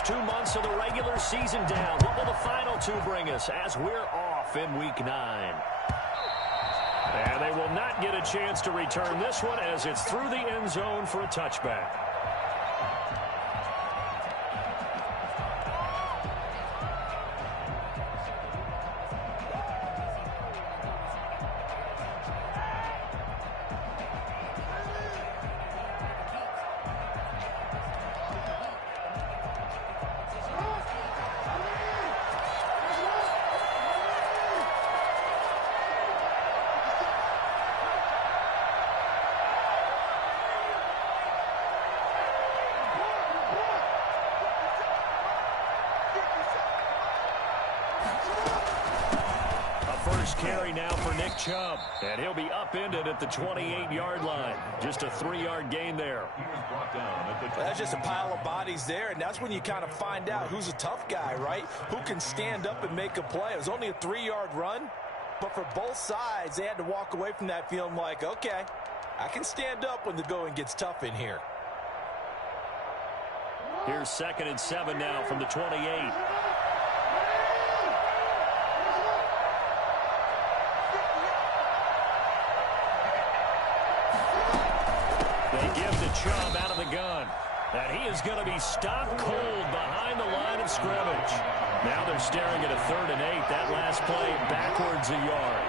first 2 months of the regular season down. What will the final two bring us as we're off in Week 9? And they will not get a chance to return this one as it's through the end zone for a touchback. Carry now for Nick Chubb, and he'll be upended at the 28-yard line. Just a 3-yard gain there. That's just a pile of bodies there, and that's when you kind of find out who's a tough guy, right? Who can stand up and make a play. It was only a 3-yard run, but for both sides, they had to walk away from that feeling like, okay, I can stand up when the going gets tough in here. Here's 2nd and 7 now from the 28. Chubb out of the gun. And he is going to be stopped cold behind the line of scrimmage. Now they're staring at a 3rd and 8. That last play backwards a yard.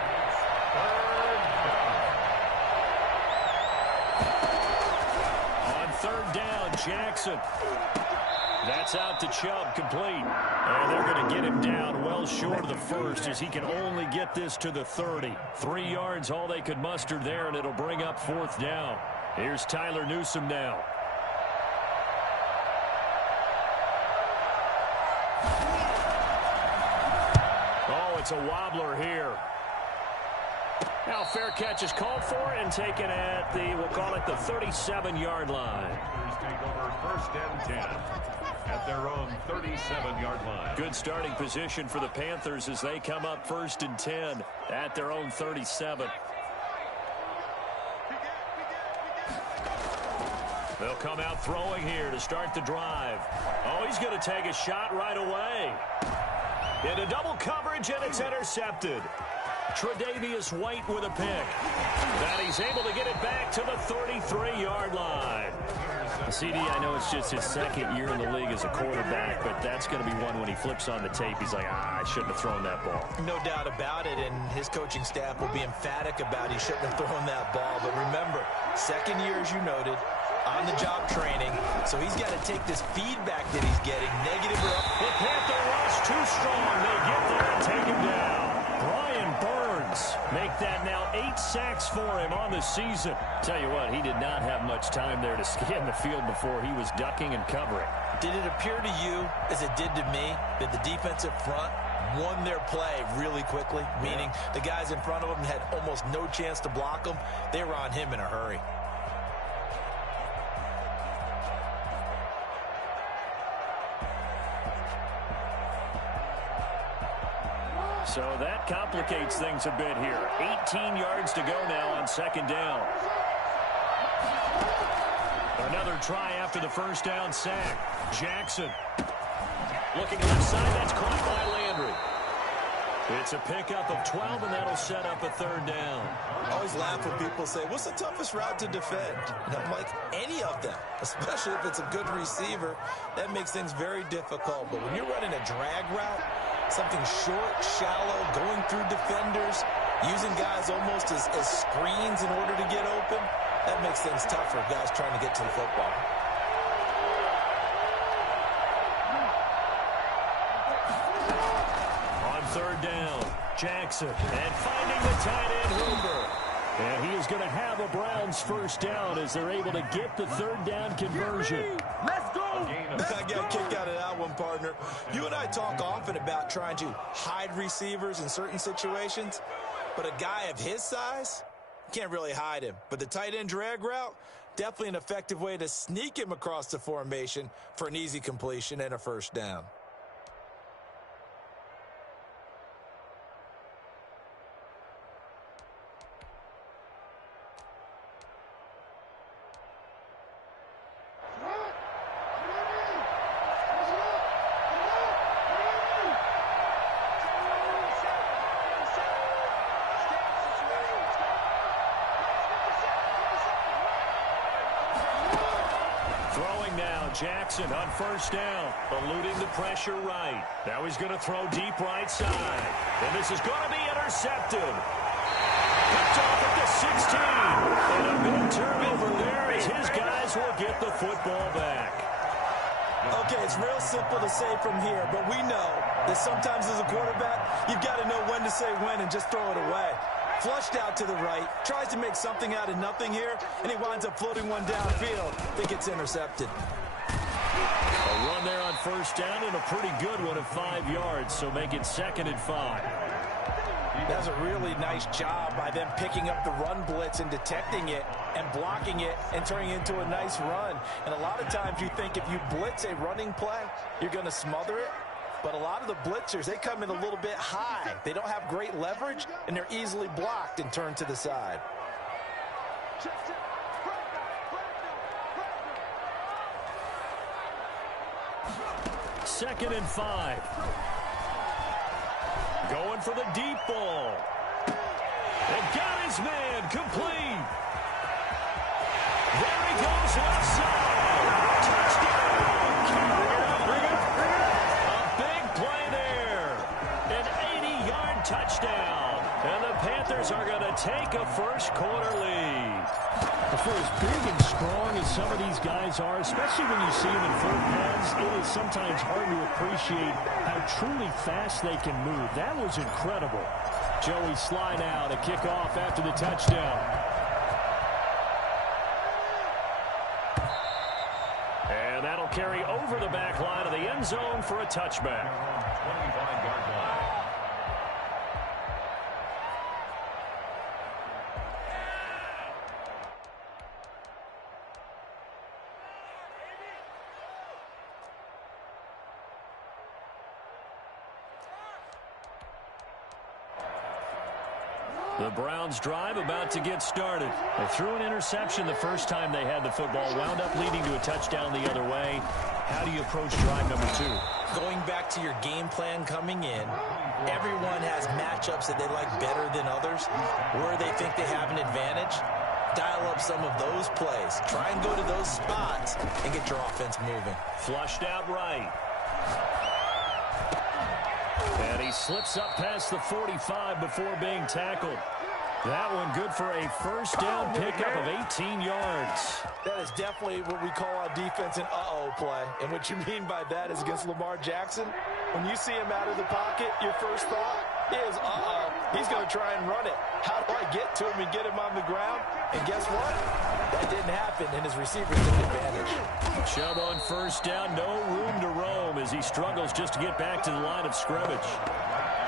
On 3rd down, Jackson. That's out to Chubb, complete. And they're going to get him down well short of the first as he can only get this to the 30. 3 yards all they could muster there, and it'll bring up 4th down. Here's Tyler Newsome now. Oh, it's a wobbler here. Now fair catch is called for and taken at the, we'll call it the 37-yard line. Take over 1st and 10 at their own 37-yard line. Good starting position for the Panthers as they come up 1st and 10 at their own 37. They'll come out throwing here to start the drive. Oh, he's going to take a shot right away. Into double coverage, and it's intercepted. Tre'Davious White with a pick. And he's able to get it back to the 33-yard line. CD, I know it's just his 2nd year in the league as a quarterback, but that's going to be one when he flips on the tape. He's like, I shouldn't have thrown that ball. No doubt about it, and his coaching staff will be emphatic about he shouldn't have thrown that ball. But remember, 2nd year, as you noted, on-the-job training, so he's got to take this feedback that he's getting, negative or up. The Panther rush too strong. They get there and take him down. Brian Burns make that now 8 sacks for him on the season. Tell you what, he did not have much time there to scan the field before he was ducking and covering. Did it appear to you, as it did to me, that the defensive front won their play really quickly, meaning the guys in front of them had almost no chance to block them? They were on him in a hurry. So that complicates things a bit here. 18 yards to go now on 2nd down. Another try after the 1st down sack. Jackson. Looking left side, that's caught by Landry. It's a pickup of 12, and that'll set up a 3rd down. I always laugh when people say, what's the toughest route to defend? And I'm like, any of them, especially if it's a good receiver. That makes things very difficult. But when you're running a drag route, something short, shallow, going through defenders, using guys almost as screens in order to get open, that makes things tough for guys trying to get to the football. On 3rd down, Jackson, and finding the tight end Hooper. And he is going to have a Browns 1st down as they're able to get the 3rd down conversion. Let's go! I got a kick out of that one, partner. You and I talk often about trying to hide receivers in certain situations, but a guy of his size, can't really hide him. But the tight end drag route, definitely an effective way to sneak him across the formation for an easy completion and a 1st down. throwing now. Jackson on first down, eluding the pressure right. Now he's going to throw deep right side. And this is going to be intercepted. Picked off at the 16. And a big turnover there as his guys will get the football back. Okay, it's real simple to say from here, but we know that sometimes as a quarterback, you've got to know when to say when and just throw it away. Flushed out to the right, tries to make something out of nothing here, and he winds up floating one downfield. I think it's intercepted. A run there on first down and a pretty good one at 5 yards, so make it 2nd and 5. That's a really nice job by them picking up the run blitz and detecting it and blocking it and turning it into a nice run. And a lot of times you think if you blitz a running play, you're going to smother it. But a lot of the blitzers, they come in a little bit high. They don't have great leverage, and they're easily blocked and turned to the side. Second and 5. Going for the deep ball. And got his man complete. There he goes left side. Touchdown. A big play there. An 80-yard touchdown. And the Panthers are going to take a first quarter lead. For as big and strong as some of these guys are, especially when you see them in full pads, it is sometimes hard to appreciate how truly fast they can move. That was incredible. Joey slide out, a kickoff after the touchdown. And that'll carry over the back line of the end zone for a touchback. 25-yard line. The Browns drive about to get started. They threw an interception the first time they had the football, wound up leading to a touchdown the other way. How do you approach drive number 2? Going back to your game plan coming in, everyone has matchups that they like better than others, where they think they have an advantage. Dial up some of those plays. Try and go to those spots and get your offense moving. Flushed out right. And he slips up past the 45 before being tackled. That one good for a first down pickup of 18 yards. That is definitely what we call on defense an uh-oh play. And what you mean by that is against Lamar Jackson, when you see him out of the pocket, your first thought is, uh-oh, he's going to try and run it. How do I get to him and get him on the ground? And guess what? That didn't happen, and his receivers took advantage. Chubb on first down, no room to roam as he struggles just to get back to the line of scrimmage.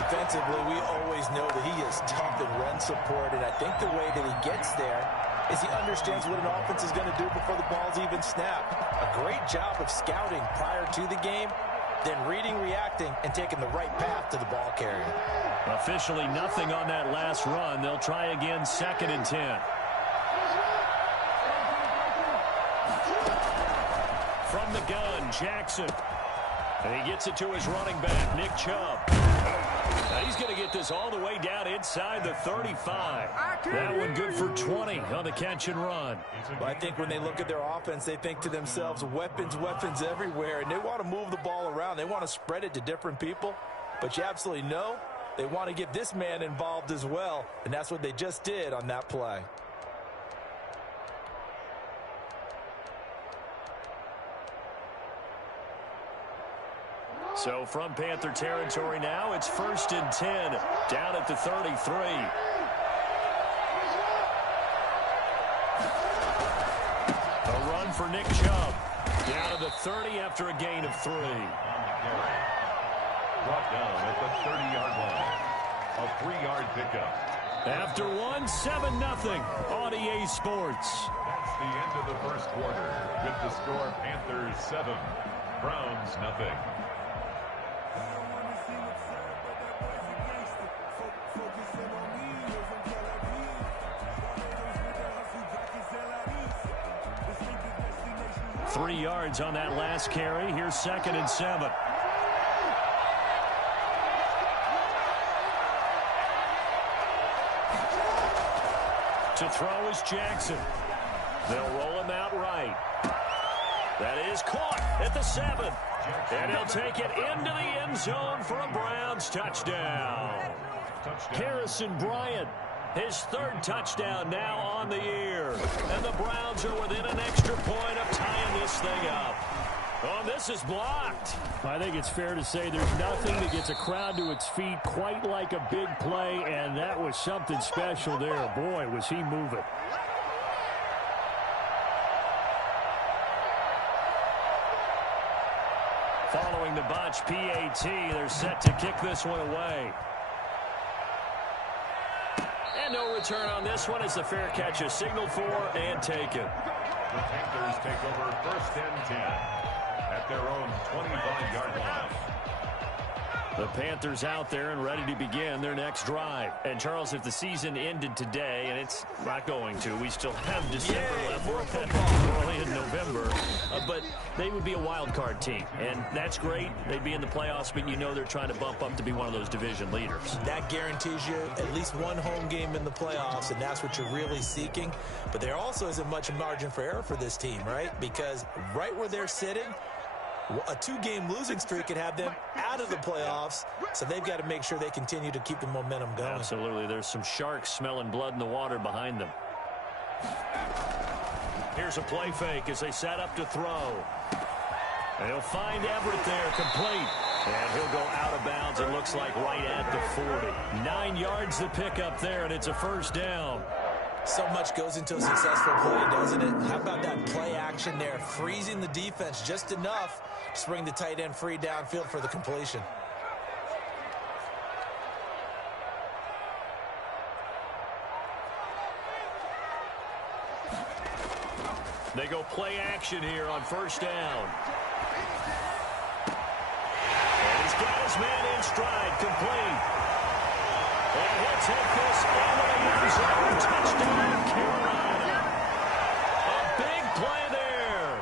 Defensively, we always know that he is tough in run support, and I think the way that he gets there is he understands what an offense is going to do before the ball's even snapped. A great job of scouting prior to the game, then reading, reacting, and taking the right path to the ball carrier. Officially nothing on that last run. They'll try again 2nd and 10. From the gun, Jackson. And he gets it to his running back, Nick Chubb. Now he's going to get this all the way down inside the 35. That one good for 20 on the catch and run. Well, I think when they look at their offense, they think to themselves, weapons, weapons everywhere, and they want to move the ball around. They want to spread it to different people, but you absolutely know they want to get this man involved as well, and that's what they just did on that play. So from Panther territory now, it's 1st and 10 down at the 33. A run for Nick Chubb. Down to the 30 after a gain of 3. Brought down at the 30-yard line. A 3-yard pickup. After one, 7-0 on EA Sports. That's the end of the first quarter. With the score, Panthers 7, Browns 0. Three yards on that last carry. Here's 2nd and 7. To throw is Jackson. They'll roll him out right. That is caught at the 7. And he'll take it into the end zone for a Browns touchdown. Harrison Bryant, his 3rd touchdown now on the year. And the Browns are within an extra point of tying this thing up. Oh, this is blocked. I think it's fair to say there's nothing that gets a crowd to its feet quite like a big play, and that was something special there. Boy, was he moving. Following the botch PAT, they're set to kick this one away. And no return on this one as the fair catch is signaled for and taken. The Panthers take over 1st and 10 at their own 25-yard line. The Panthers out there and ready to begin their next drive. And, Charles, if the season ended today, and it's not going to, we still have December left. We're early in November. But they would be a wild card team, and that's great. They'd be in the playoffs, but you know they're trying to bump up to be one of those division leaders. That guarantees you at least one home game in the playoffs, and that's what you're really seeking. But there also isn't much margin for error for this team, right? Because right where they're sitting, a 2-game losing streak could have them out of the playoffs, so they've got to make sure they continue to keep the momentum going. Absolutely. There's some sharks smelling blood in the water behind them. Here's a play fake as they set up to throw. And he'll find Everett there, complete. And he'll go out of bounds, it looks like right at the 40. 9 yards to pick up there, and it's a 1st down. So much goes into a successful play, doesn't it? How about that play action there, freezing the defense just enough to bring the tight end free downfield for the completion. They go play action here on 1st down. And he's got his man in stride, complete. And he'll take this into the end zone. Touchdown, Carolina. A big play there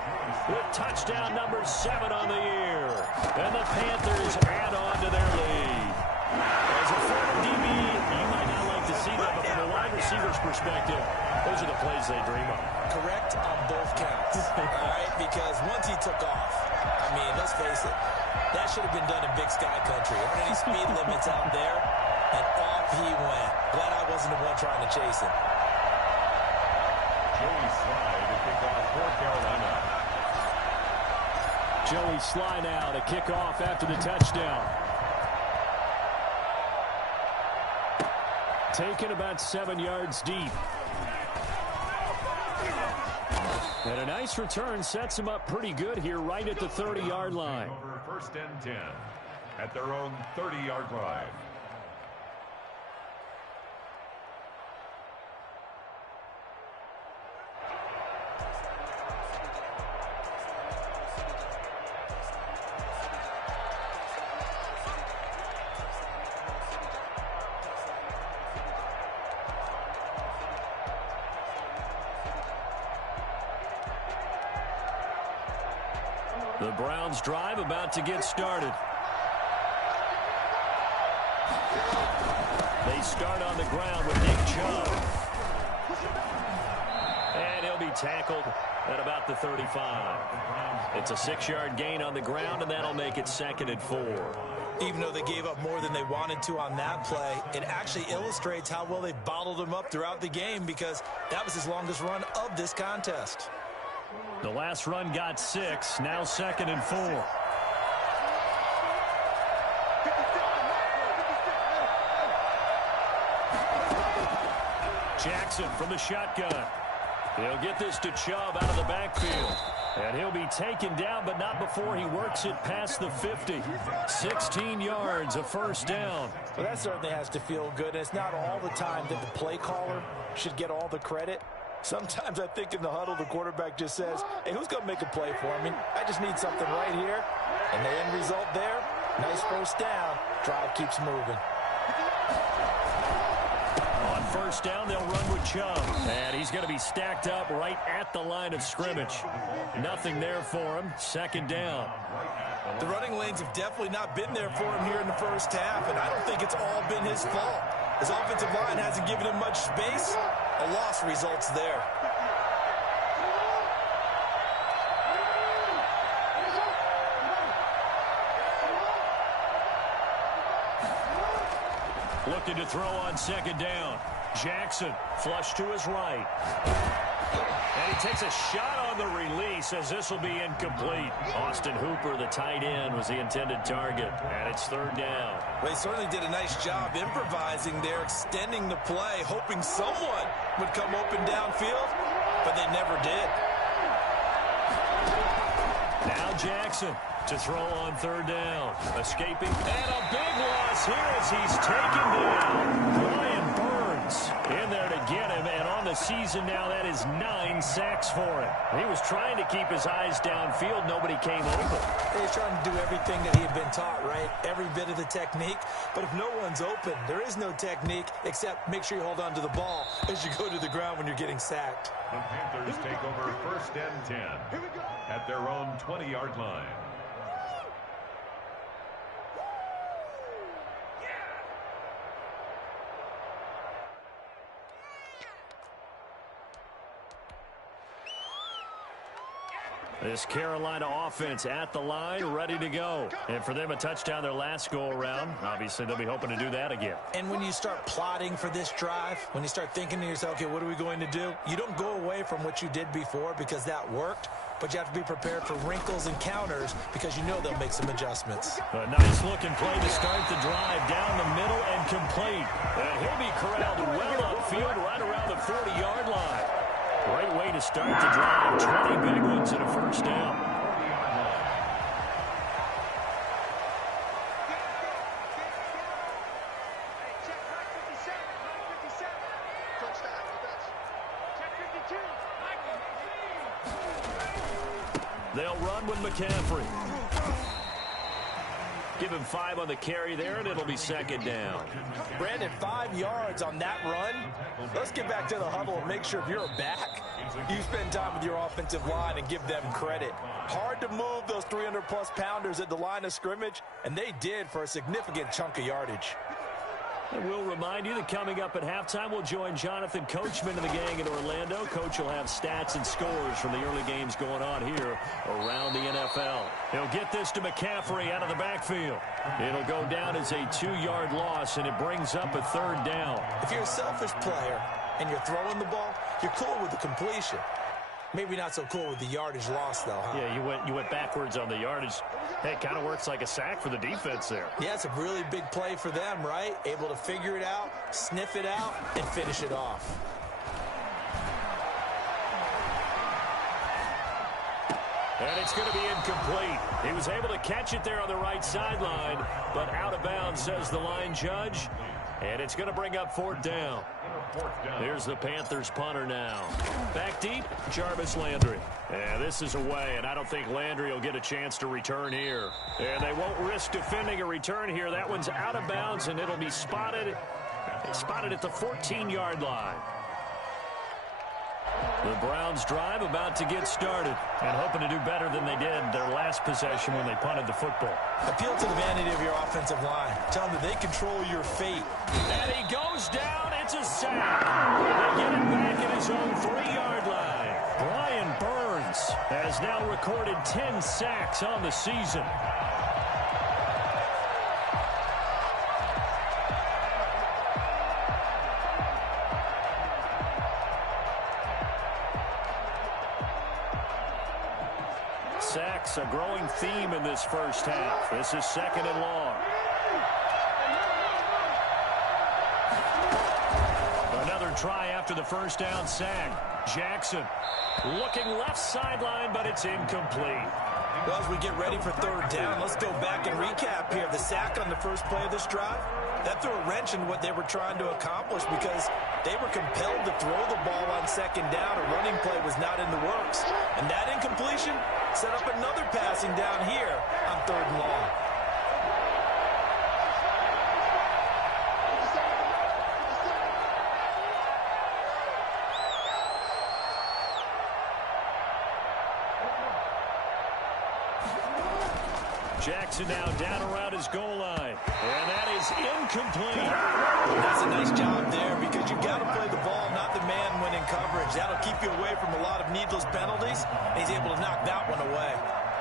with touchdown number 7 on the year. And the Panthers add on to their lead. As a former DB, you might not like to see that, but from a wide receiver's perspective, those are the plays they dream of. Correct on both counts, all right? Because once he took off, I mean, let's face it, that should have been done in Big Sky Country. Aren't any speed limits out there? And off he went. Glad I wasn't the one trying to chase him. Joey Sly to kick off for Carolina. Joey Sly now to kick off after the touchdown. Taken about 7 yards deep. And a nice return sets him up pretty good here right at the 30-yard line. Over 1st and 10 at their own 30-yard line. The Browns drive about to get started. They start on the ground with Nick Chubb. And he'll be tackled at about the 35. It's a 6-yard gain on the ground, and that'll make it 2nd and 4. Even though they gave up more than they wanted to on that play, it actually illustrates how well they bottled him up throughout the game, because that was his longest run of this contest. The last run got 6, now 2nd and 4. Jackson from the shotgun. He'll get this to Chubb out of the backfield. And he'll be taken down, but not before he works it past the 50. 16 yards, a 1st down. Well, that certainly has to feel good. It's not all the time that the play caller should get all the credit. Sometimes I think in the huddle, the quarterback just says, hey, who's going to make a play for me? I just need something right here. And the end result there, nice 1st down. Drive keeps moving. On 1st down, they'll run with Chubb. And he's going to be stacked up right at the line of scrimmage. Nothing there for him. 2nd down. The running lanes have definitely not been there for him here in the 1st half, and I don't think it's all been his fault. His offensive line hasn't given him much space. A loss results there. Looking to throw on second down. Jackson flush to his right. And he takes a shot on the release as this will be incomplete. Austin Hooper, the tight end, was the intended target. And it's third down. Well, he certainly did a nice job improvising there, extending the play, hoping someone would come open downfield, but they never did. Now Jackson to throw on third down. Escaping. And a big loss here as he's taken down. Brian Burns in there to get him. And on the season now, that is 9 sacks for him. He was trying to keep his eyes downfield. Nobody came open. He was trying to do everything that he had been taught, right? Every bit of the technique. But if no one's open, there is no technique except make sure you hold on to the ball as you go to the ground when you're getting sacked. The Panthers take over 1st and 10 at their own 20-yard line. This Carolina offense at the line, ready to go. And for them, a touchdown their last go-around. Obviously, they'll be hoping to do that again. And when you start plotting for this drive, when you start thinking to yourself, okay, what are we going to do? You don't go away from what you did before because that worked, but you have to be prepared for wrinkles and counters because you know they'll make some adjustments. A nice-looking play to start the drive down the middle and complete. And he'll be corralled well upfield right around the 40-yard line. Great way to start the drive. 20 big ones and a first down. They'll run with McCaffrey. Give him 5 on the carry there, and it'll be second down. Brandon, 5 yards on that run. Let's get back to the huddle and make sure if you're a back, you spend time with your offensive line and give them credit. Hard to move those 300-plus pounders at the line of scrimmage, and they did for a significant chunk of yardage. And we'll remind you that coming up at halftime, we'll join Jonathan Coachman and the gang in Orlando. Coach will have stats and scores from the early games going on here around the NFL. He'll get this to McCaffrey out of the backfield. It'll go down as a 2-yard loss, and it brings up a third down. If you're a selfish player and you're throwing the ball, you're cool with the completion. Maybe not so cool with the yardage loss, though, huh? Yeah, you went backwards on the yardage. Hey, it kind of works like a sack for the defense there. Yeah, it's a really big play for them, right? Able to figure it out, sniff it out, and finish it off. And it's going to be incomplete. He was able to catch it there on the right sideline, but out of bounds, says the line judge. And it's going to bring up fourth down. Here's the Panthers punter now. Back deep, Jarvis Landry. And this is away, and I don't think Landry will get a chance to return here. And they won't risk defending a return here. That one's out of bounds, and it'll be spotted at the 14-yard line. The Browns drive about to get started and hoping to do better than they did their last possession when they punted the football. Appeal to the vanity of your offensive line. Tell them that they control your fate. And he goes down. It's a sack. They get it back at his own 3-yard line. Brian Burns has now recorded 10 sacks on the season. Sacks, a growing theme in this first half. This is second and long. Another try after the first down sack. Jackson looking left sideline, but it's incomplete. Well, as we get ready for third down, let's go back and recap here. The sack on the first play of this drive, that threw a wrench in what they were trying to accomplish because they were compelled to throw the ball on second down. A running play was not in the works. And that incompletion set up another passing down here on third and long. Jackson now down around his goal line. And that is incomplete. That's a nice job there because you've got to play the ball, not the man when in coverage. That'll keep you away from a lot of needless penalties. And he's able to knock that one away.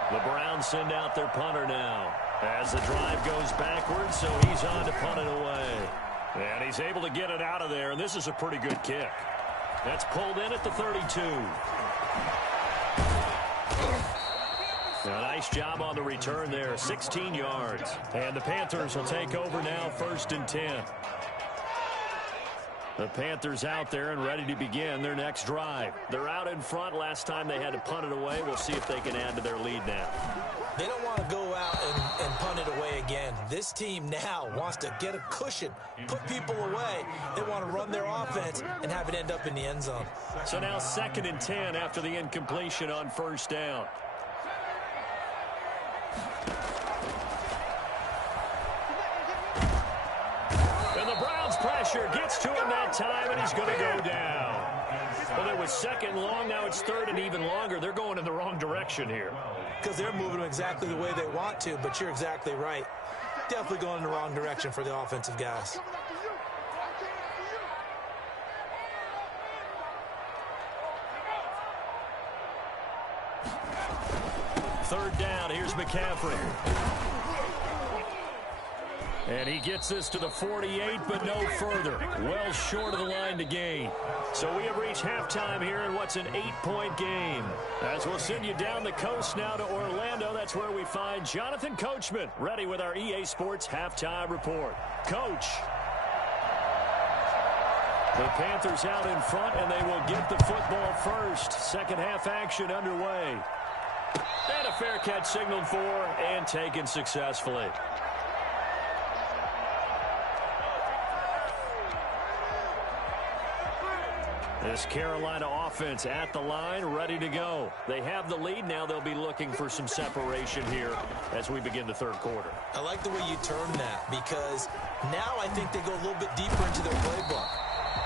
The Browns send out their punter now as the drive goes backwards, so he's on to punt it away. And he's able to get it out of there, and this is a pretty good kick. That's pulled in at the 32. A nice job on the return there, 16 yards. And the Panthers will take over now, 1st and 10. The Panthers out there and ready to begin their next drive. They're out in front. Last time they had to punt it away. We'll see if they can add to their lead now. They don't want to go out and punt it away again. This team now wants to get a cushion, put people away. They want to run their offense and have it end up in the end zone. So now 2nd and 10 after the incompletion on 1st down. And the Browns pressure gets to him that time, and he's going to go down. Well, it was 2nd and long. Now it's 3rd and even longer. They're going in the wrong direction here. Because they're moving them exactly the way they want to, but you're exactly right. Definitely going in the wrong direction for the offensive guys. Third down, here's McCaffrey. And he gets this to the 48, but no further. Well short of the line to gain. So we have reached halftime here in what's an 8-point game. As we'll send you down the coast now to Orlando, that's where we find Jonathan Coachman, ready with our EA Sports Halftime Report. Coach. The Panthers out in front, and they will get the football first. Second half action underway. And a fair catch signaled for and taken successfully. This Carolina offense at the line, ready to go. They have the lead. Now they'll be looking for some separation here as we begin the third quarter. I like the way you term that, because now I think they go a little bit deeper into their playbook.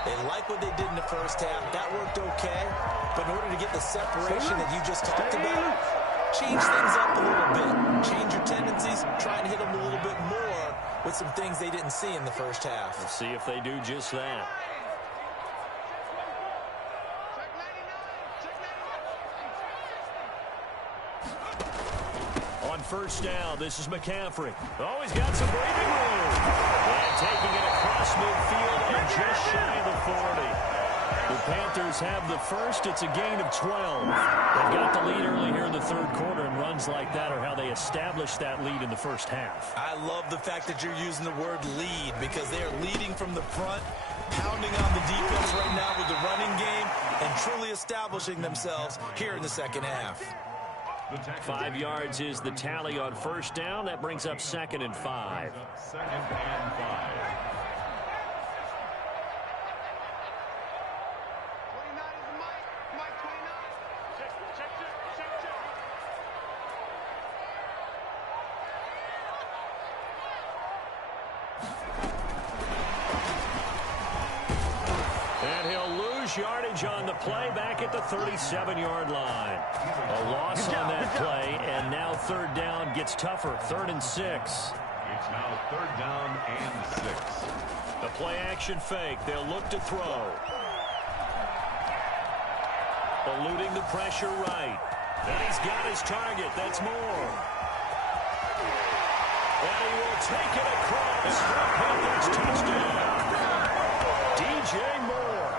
They like what they did in the first half. That worked okay. But in order to get the separation that you just talked about, change things up a little bit. Change your tendencies. Try and hit them a little bit more with some things they didn't see in the first half. Let's see if they do just that. On first down, this is McCaffrey. Oh, he's got some breathing room. And taking it across midfield and just shy of the 40. The Panthers have the first. It's a gain of 12. They've got the lead early here in the third quarter, and runs like that are how they established that lead in the first half. I love the fact that you're using the word lead, because they are leading from the front, pounding on the defense right now with the running game, and truly establishing themselves here in the second half. 5 yards is the tally on first down. That brings up 2nd and 5. 2nd and 5. And he'll lose yardage on the play back at the 37-yard line. A loss on that play, and now third down gets tougher. 3rd and 6. It's now 3rd down and 6. The play action fake. They'll look to throw. Eluding the pressure right. And he's got his target. That's Moore. And he will take it across. Panthers touchdown. DJ Moore,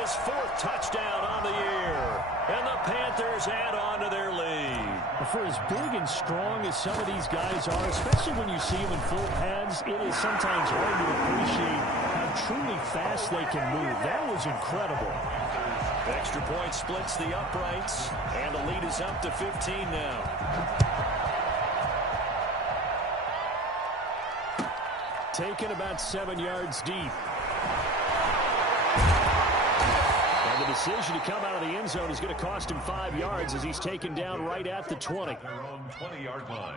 his 4th touchdown on the year. And the Panthers add on to their lead. For as big and strong as some of these guys are, especially when you see them in full pads, it is sometimes hard to appreciate how truly fast they can move. That was incredible. Extra point splits the uprights, and the lead is up to 15 now. Taken about 7 yards deep. And the decision to come out of the end zone is going to cost him 5 yards as he's taken down right at the 20. Their own 20-yard line.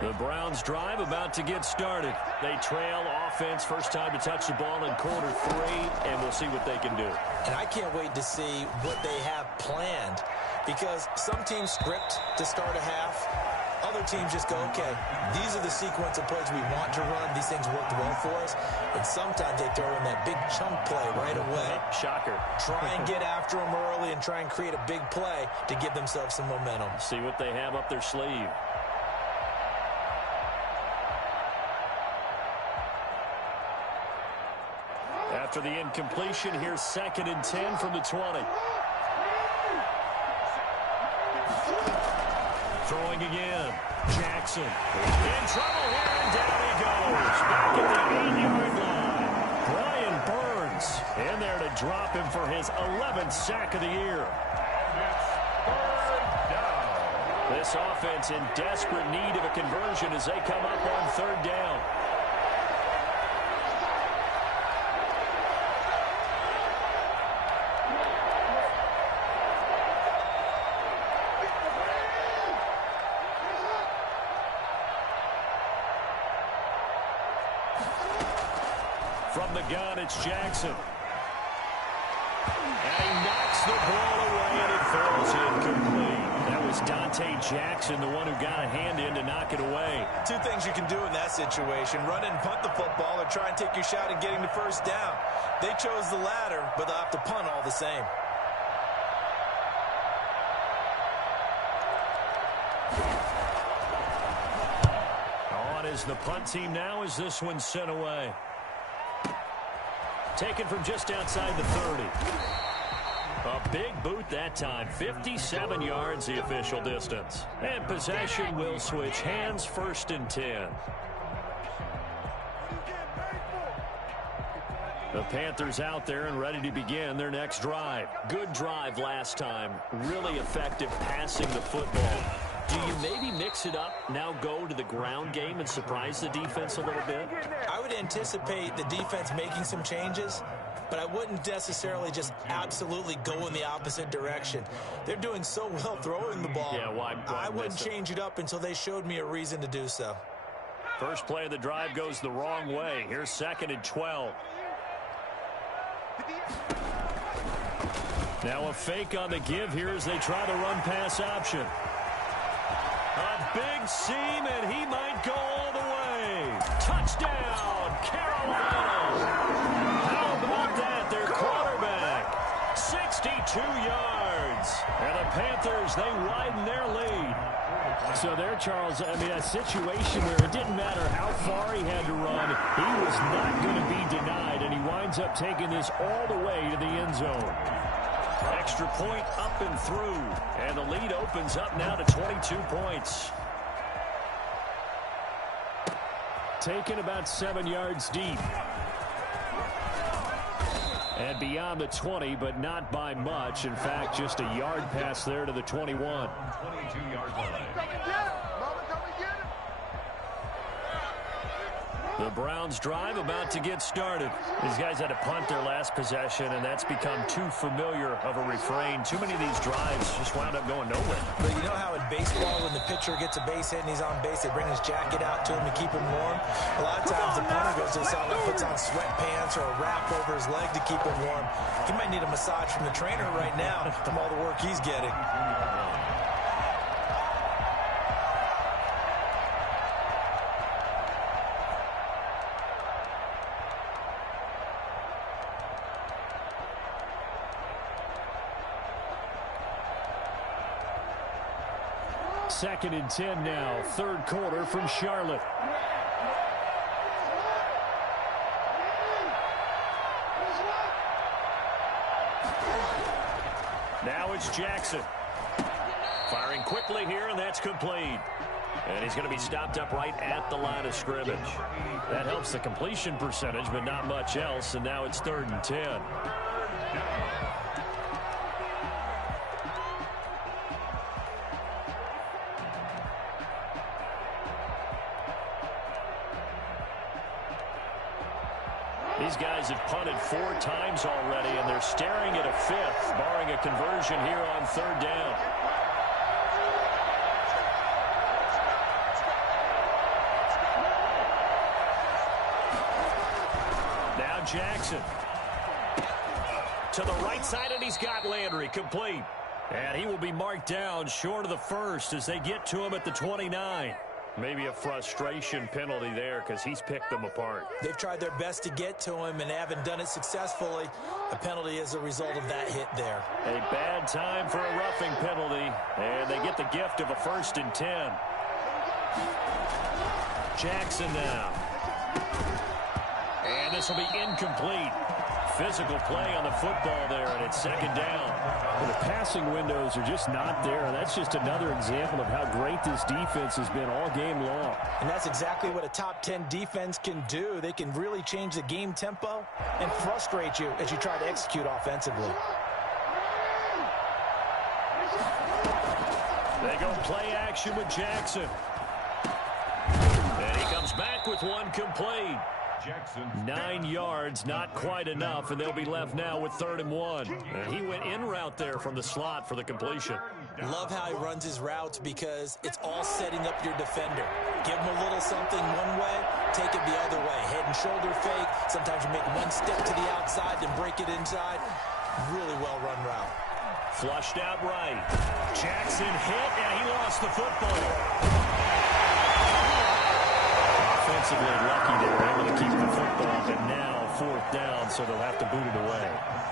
The Browns drive about to get started. They trail offense, first time to touch the ball in quarter 3, and we'll see what they can do. And I can't wait to see what they have planned, because some teams script to start a half, Other teams just go, okay, these are the sequence of plays we want to run. These things worked well for us. And sometimes they throw in that big chunk play right away. Shocker. Try and get after them early and try and create a big play to give themselves some momentum. See what they have up their sleeve. After the incompletion, here's 2nd and 10 from the 20. Throwing again. Jackson in trouble here, and down he goes. Back at the 8-yard line. Brian Burns in there to drop him for his 11th sack of the year. This offense in desperate need of a conversion as they come up on 3rd down. From the gun, it's Jackson. And he knocks the ball away, and it falls incomplete. That was Dante Jackson, the one who got a hand in to knock it away. Two things you can do in that situation: run and punt the football, or try and take your shot at getting the 1st down. They chose the latter, but they'll have to punt all the same. On is the punt team now as this one's sent away. Taken from just outside the 30. A big boot that time. 57 yards the official distance. And possession will switch hands. 1st and 10. The Panthers out there and ready to begin their next drive. Good drive last time. Really effective passing the football. Do you maybe mix it up, now go to the ground game and surprise the defense a little bit? I would anticipate the defense making some changes, but I wouldn't necessarily just absolutely go in the opposite direction. They're doing so well throwing the ball. Yeah, why I wouldn't change it up until they showed me a reason to do so. First play of the drive goes the wrong way. Here's 2nd and 12. Now a fake on the give here as they try the run-pass option. A big seam, and he might go all the way. Touchdown, Carolina. How about that? Their quarterback, 62 yards. And the Panthers, they widen their lead. So there, Charles, I mean, a situation where it didn't matter how far he had to run, he was not going to be denied, and he winds up taking this all the way to the end zone. Extra point up and through. And the lead opens up now to 22 points. Taken about 7 yards deep. And beyond the 20, but not by much. In fact, just a yard pass there to the 21. 22-yard line. The Browns drive about to get started. These guys had to punt their last possession, and that's become too familiar of a refrain. Too many of these drives just wound up going nowhere. But you know how in baseball, when the pitcher gets a base hit and he's on base, they bring his jacket out to him to keep him warm? A lot of times the punter goes to the sideline, puts on sweatpants or a wrap over his leg to keep him warm. He might need a massage from the trainer right now from all the work he's getting. Second and 10 now, 3rd quarter from Charlotte. Now it's Jackson. Firing quickly here, and that's complete. And he's going to be stopped up right at the line of scrimmage. That helps the completion percentage, but not much else, and now it's 3rd and 10. These guys have punted 4 times already, and they're staring at a 5th, barring a conversion here on 3rd down. Now Jackson. To the right side, and he's got Landry complete. And he will be marked down short of the first as they get to him at the 29. Maybe a frustration penalty there because he's picked them apart. They've tried their best to get to him and haven't done it successfully. A penalty as a result of that hit there. A bad time for a roughing penalty, and they get the gift of a 1st and 10. Jackson now. And this will be incomplete. Physical play on the football there, and it's 2nd down. Well, the passing windows are just not there, and that's just another example of how great this defense has been all game long. And that's exactly what a top 10 defense can do. They can really change the game tempo and frustrate you as you try to execute offensively. They go play action with Jackson. And he comes back with one complete. 9 yards, not quite enough, and they'll be left now with 3rd and 1. And he went in route there from the slot for the completion. Love how he runs his routes because it's all setting up your defender. Give him a little something one way, take it the other way. Head and shoulder fake. Sometimes you make one step to the outside, then break it inside. Really well-run route. Flushed out right. Jackson hit, and he lost the football. Offensively lucky they were able to keep the football, but now 4th down, so they'll have to boot it away.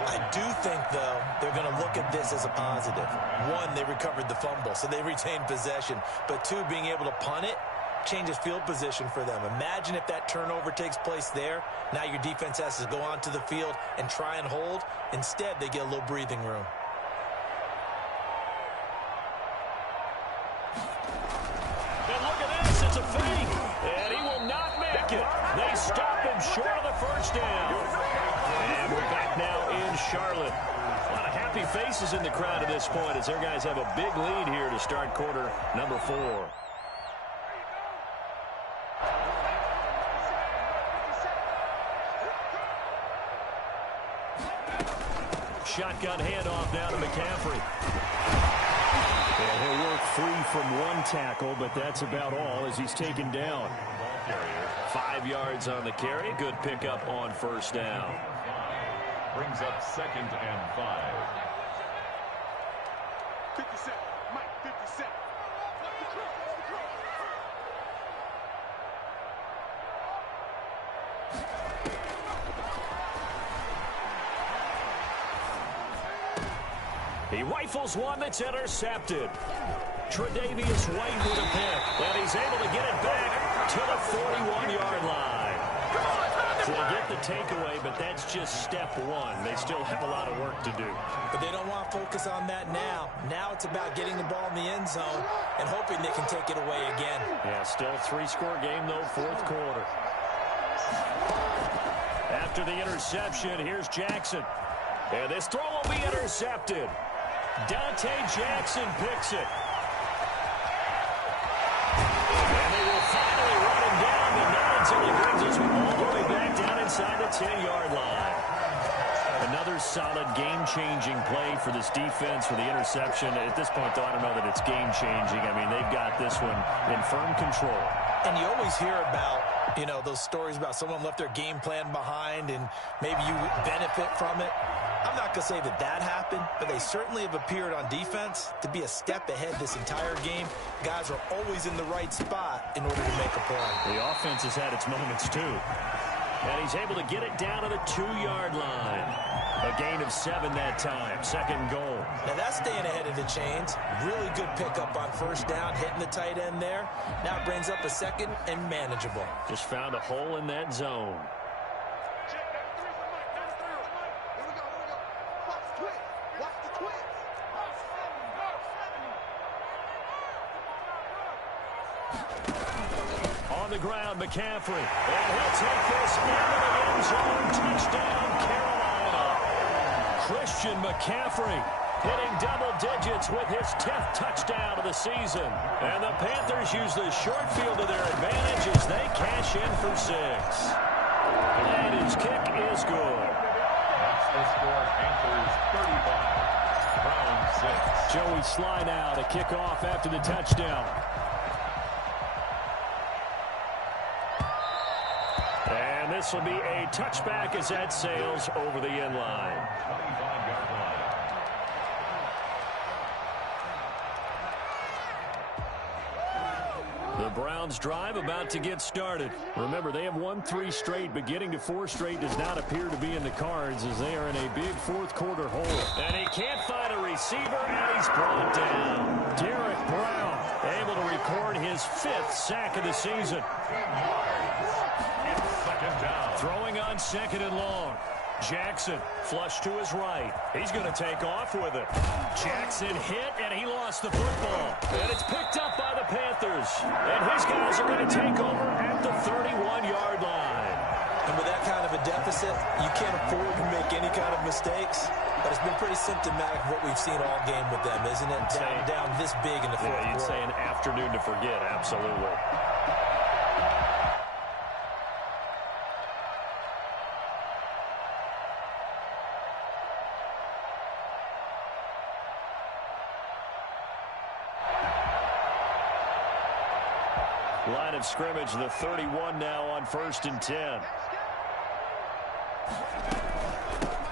I do think, though, they're going to look at this as a positive. 1, they recovered the fumble, so they retained possession. But 2, being able to punt it changes field position for them. Imagine if that turnover takes place there. Now your defense has to go onto the field and try and hold. Instead, they get a little breathing room. And look at this, it's a fake. And he will not make it. They stop him short of the 1st down. And we're back now in Charlotte. A lot of happy faces in the crowd at this point as their guys have a big lead here to start quarter number 4. Shotgun handoff now to McCaffrey. And he'll work free from one tackle, but that's about all as he's taken down. 5 yards on the carry. Good pickup on 1st down. Brings up 2nd and 5. 57, Mike, 57. He rifles one that's intercepted. Tre'Davious White with a pick, and he's able to get it back to the 41-yard line. They'll get the takeaway, but that's just step 1. They still have a lot of work to do. But they don't want to focus on that now. Now it's about getting the ball in the end zone and hoping they can take it away again. Yeah, still 3-score game, though, 4th quarter. After the interception, here's Jackson. And this throw will be intercepted. Dante Jackson picks it. And they will finally run him down, but not until he brings us all the way back down inside the 10-yard line. Another solid game-changing play for this defense for the interception. At this point, though, I don't know that it's game-changing. I mean, they've got this one in firm control. And you always hear about, you know, those stories about someone left their game plan behind and maybe you benefit from it. I'm not going to say that that happened, but they certainly have appeared on defense to be a step ahead this entire game. Guys are always in the right spot in order to make a play. The offense has had its moments, too. And he's able to get it down to the 2-yard line. A gain of 7 that time. 2nd goal. Now that's staying ahead of the chains. Really good pickup on 1st down, hitting the tight end there. Now it brings up a 2nd and manageable. Just found a hole in that zone. On the ground, McCaffrey. And he'll take this into the end zone. Touchdown, Carolina. Christian McCaffrey hitting double digits with his 10th touchdown of the season. And the Panthers use the short field to their advantage as they cash in for 6. And his kick is good. That's the score. Panthers 35. Browns 6. Joey Sly now to kick off after the touchdown. And this will be a touchback as that sails over the end line. 25-yard line. The Browns drive about to get started. Remember, they have won 3 straight, but getting to 4 straight does not appear to be in the cards as they are in a big fourth-quarter hole. And he can't find a receiver, and he's brought down. Derek Brown able to record his 5th sack of the season. It's second down. Throwing on 2nd and long. Jackson flush to his right. He's going to take off with it. Jackson hit, and he lost the football. And it's picked up by the Panthers. And his guys are going to take over at the 31-yard line. And with that kind of a deficit, you can't afford to make any kind of mistakes. But it's been pretty symptomatic of what we've seen all game with them, isn't it? Down this big in the fourth quarter. You'd say an afternoon to forget, absolutely. Line of scrimmage, the 31 now on 1st and 10.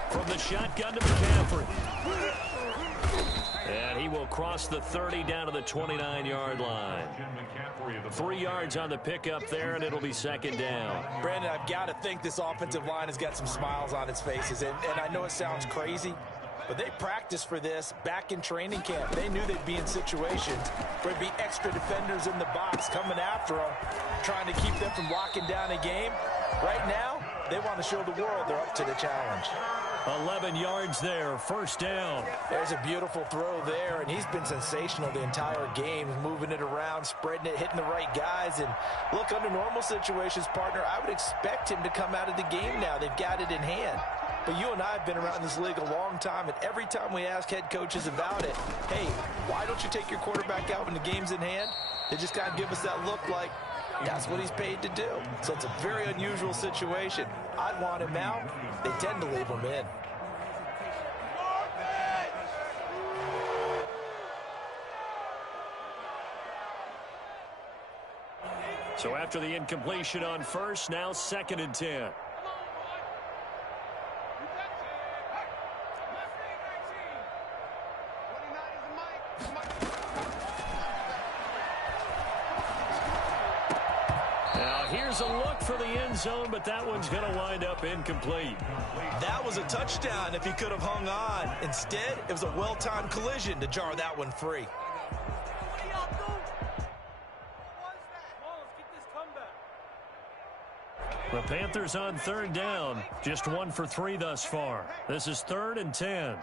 From the shotgun to McCaffrey. And he will cross the 30 down to the 29-yard line. 3 yards on the pickup there, and it'll be 2nd down. Brandon, I've got to think this offensive line has got some smiles on its faces. And I know it sounds crazy, but they practiced for this back in training camp. They knew they'd be in situations where there'd be extra defenders in the box coming after them, trying to keep them from locking down a game. Right now, they want to show the world they're up to the challenge. 11 yards there, 1st down. There's a beautiful throw there, and he's been sensational the entire game, moving it around, spreading it, hitting the right guys. And look, under normal situations, partner, I would expect him to come out of the game now. They've got it in hand. But you and I have been around this league a long time, and every time we ask head coaches about it, hey, why don't you take your quarterback out when the game's in hand? They just kind of give us that look like that's what he's paid to do. So it's a very unusual situation. I'd want him out. They tend to leave him in. So after the incompletion on 1st, now 2nd and 10. Here's a look for the end zone, but that one's going to wind up incomplete. That was a touchdown if he could have hung on. Instead, it was a well-timed collision to jar that one free. The Panthers on 3rd down, just 1 for 3 thus far. This is 3rd and 10.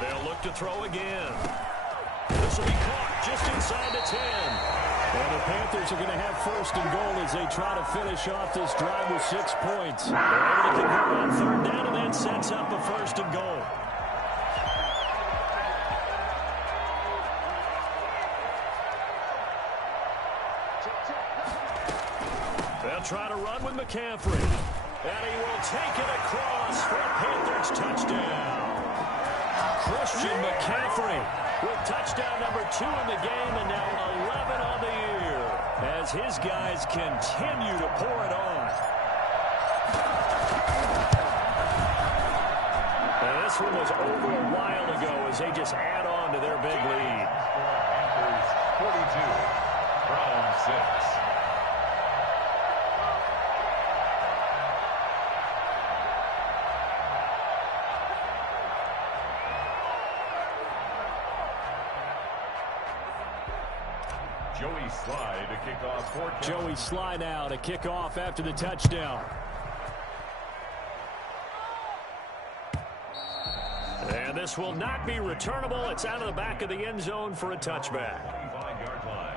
They'll look to throw again. This will be caught just inside the 10. And the Panthers are going to have 1st and goal as they try to finish off this drive with 6 points. They're able to convert on 3rd down, and that sets up a 1st and goal. They'll try to run with McCaffrey. And he will take it across for a Panthers touchdown. Christian McCaffrey with touchdown number 2 in the game, and now 11 on the year as his guys continue to pour it on. And this one was over a while ago as they just add on to their big lead. Panthers 42, Browns 6. Joey Sly to kick off for Joey Sly now to kick off after the touchdown. And this will not be returnable. It's out of the back of the end zone for a touchback. 25-yard line.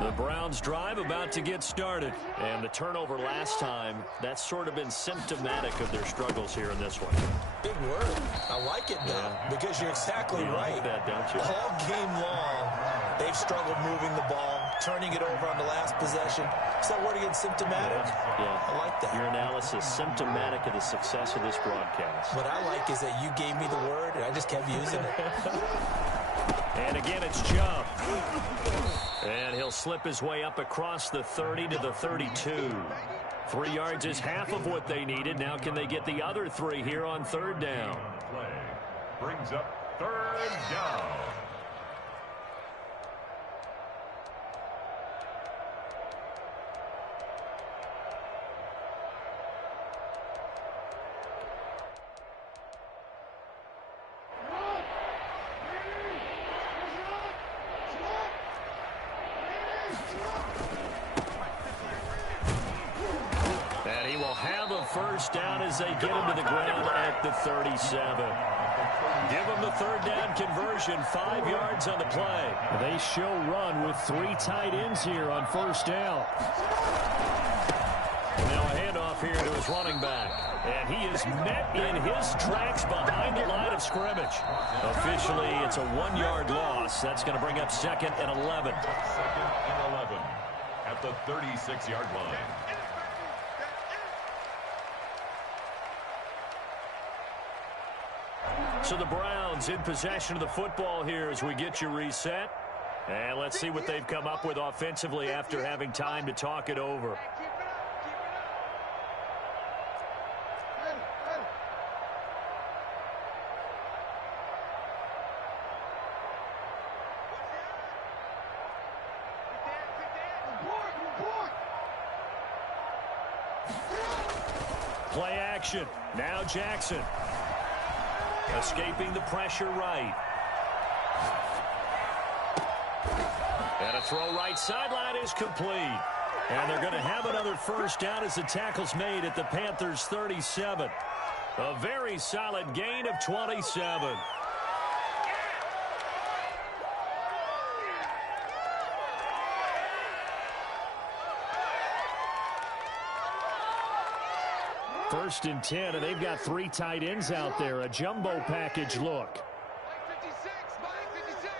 The Browns drive about to get started. And the turnover last time, that's sort of been symptomatic of their struggles here in this one. Big word. I like it, though, because you're exactly right. Like that, don't you? All game long, they've struggled moving the ball, turning it over on the last possession. Is that word again, symptomatic? Yeah. I like that. Your analysis, symptomatic of the success of this broadcast. What I like is that you gave me the word, and I just kept using it. And again, it's Chubb. And he'll slip his way up across the 30 to the 32. 3 yards is half of what they needed. Now can they get the other 3 here on third down? Play brings up third down. And he will have a first down as they get him to the ground at the 37. Give him the third down conversion, 5 yards on the play. They show run with 3 tight ends here on first down. Now a handoff here to his running back. And he is met in his tracks behind the line of scrimmage. Officially, it's a 1-yard loss. That's going to bring up 2nd and 11. 2nd and 11 at the 36-yard line. So the Browns in possession of the football here as we get you reset. And let's see what they've come up with offensively after having time to talk it over. Play action. Now Jackson. Escaping the pressure right. And a throw right sideline is complete. And they're going to have another first down as the tackle's made at the Panthers' 37. A very solid gain of 27. First and 10, and they've got 3 tight ends out there. A jumbo package look. Mike 56, Mike 56.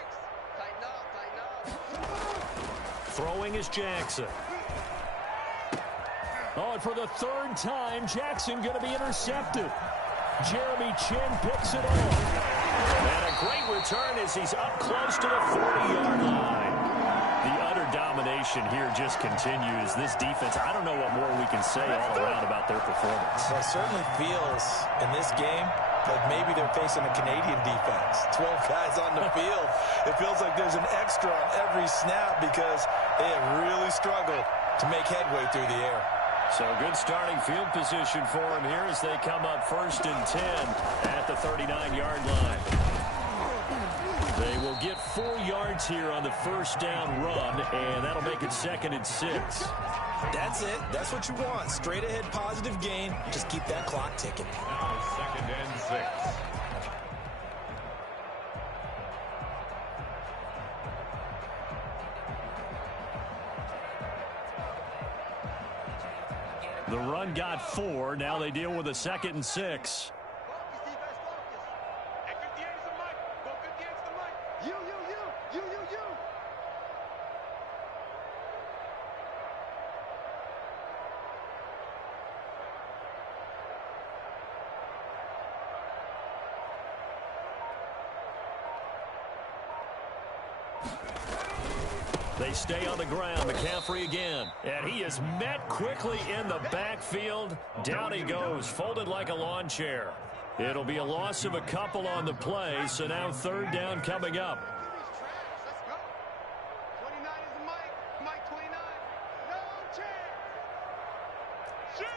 Tighten up. Throwing is Jackson. Oh, and for the 3rd time, Jackson going to be intercepted. Jeremy Chin picks it off. And a great return as he's up close to the 40-yard line. The utter domination here just continues. This defense, I don't know what more we can say all around about their performance. Well, it certainly feels in this game like maybe they're facing a Canadian defense. 12 guys on the field. It feels like there's an extra on every snap because they have really struggled to make headway through the air. So good starting field position for him here as they come up 1st and 10 at the 39-yard line. They will get 4 yards here on the first down run, and that'll make it 2nd and 6. That's it. That's what you want. Straight ahead positive gain. Just keep that clock ticking. Now 2nd and 6. The run got 4. Now they deal with a 2nd and 6. Focus, defense, focus. At 58 is the mic. Go 58 is the mic. You. They stay on the ground. McCaffrey again. And he is met quickly in the backfield. Down he goes, folded like a lawn chair. It'll be a loss of a couple on the play, so now 3rd down coming up. Let's go. 29 is the mic. Mic 29. No chance. Shoot.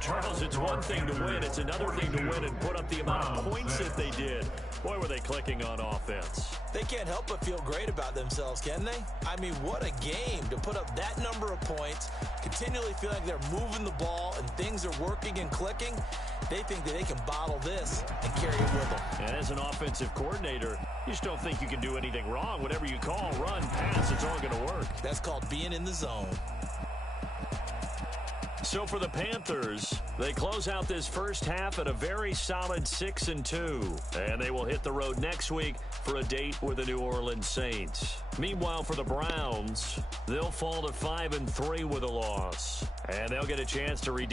Charles, it's one thing to win. It's another thing to win and put up the amount of points that they did. Boy, were they clicking on offense. They can't help but feel great about themselves, can they? I mean, what a game to put up that number of points, continually feel like they're moving the ball and things are working and clicking. They think that they can bottle this and carry it with them. And as an offensive coordinator, you just don't think you can do anything wrong. Whatever you call, run, pass, it's all going to work. That's called being in the zone. So for the Panthers, they close out this first half at a very solid 6-2. And they will hit the road next week for a date with the New Orleans Saints. Meanwhile, for the Browns, they'll fall to 5-3 with a loss. And they'll get a chance to redeem